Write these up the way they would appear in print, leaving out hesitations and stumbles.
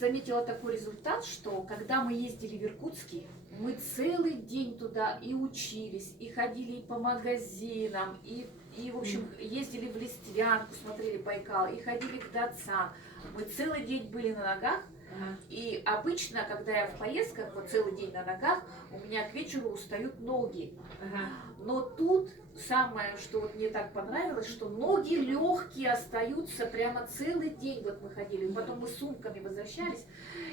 заметила такой результат, что когда мы ездили в Иркутске, мы целый день туда и учились, и ходили и по магазинам, и в общем, ездили в Листвянку, смотрели Байкал, и ходили к датсам. Мы целый день были на ногах, и обычно, когда я в поездках, вот целый день на ногах, у меня к вечеру устают ноги. Но тут самое, что вот мне так понравилось, что ноги легкие остаются прямо целый день. Вот мы ходили, потом мы с сумками возвращались.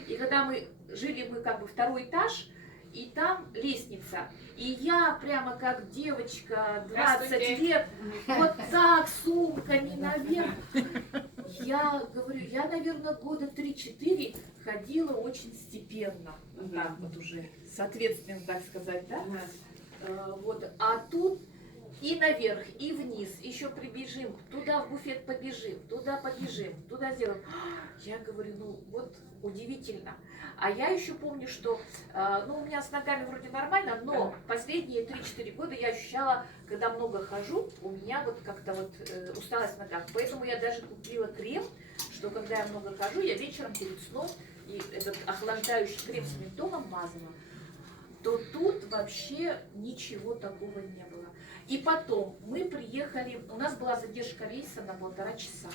И когда мы жили, мы как бы второй этаж, и там лестница. И я прямо как девочка, 20 лет, вот так сумками наверх. Я говорю, я, наверное, года 3-4 ходила очень степенно. Так вот уже, соответственно, так сказать, да? Вот. А тут и наверх, и вниз, еще прибежим, туда в буфет побежим, туда побежим, туда сделаем. Я говорю, ну вот удивительно. А я еще помню, что ну, у меня с ногами вроде нормально, но последние 3-4 года я ощущала, когда много хожу, у меня вот как-то вот усталость в ногах. Поэтому я даже купила крем, что когда я много хожу, я вечером перед сном и этот охлаждающий крем с ментолом мазала, то тут вообще ничего такого не было. И потом мы приехали, у нас была задержка рейса на 1,5 часа.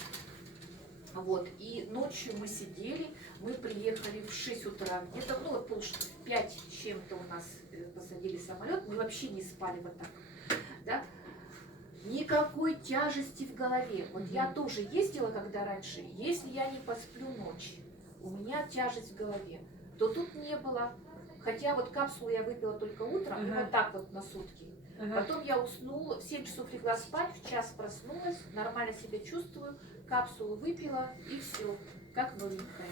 Вот, и ночью мы сидели, мы приехали в 6 утра, где-то, ну вот в 5 с чем-то у нас посадили самолет, мы вообще не спали вот так, да. Никакой тяжести в голове. Вот я тоже ездила, когда раньше, если я не посплю ночь, у меня тяжесть в голове, то тут не было. Хотя вот капсулу я выпила только утром, вот так вот на сутки. Потом я уснула, в 7 часов легла спать, в час проснулась, нормально себя чувствую, капсулу выпила и все, как новенькая.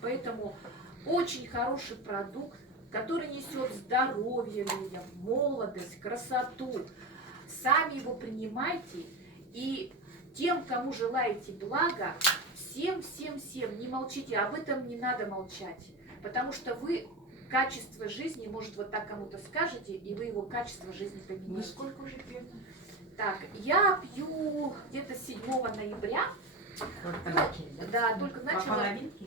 Поэтому очень хороший продукт, который несет здоровье людям, молодость, красоту. Сами его принимайте, и тем, кому желаете блага, всем, не молчите, об этом не надо молчать, потому что вы качество жизни, может, вот так кому-то скажете, и вы его качество жизни поменяете. Вы сколько уже пьете? Так, я пью где-то 7 ноября. Только начали, да? Да, только начала. По половинке?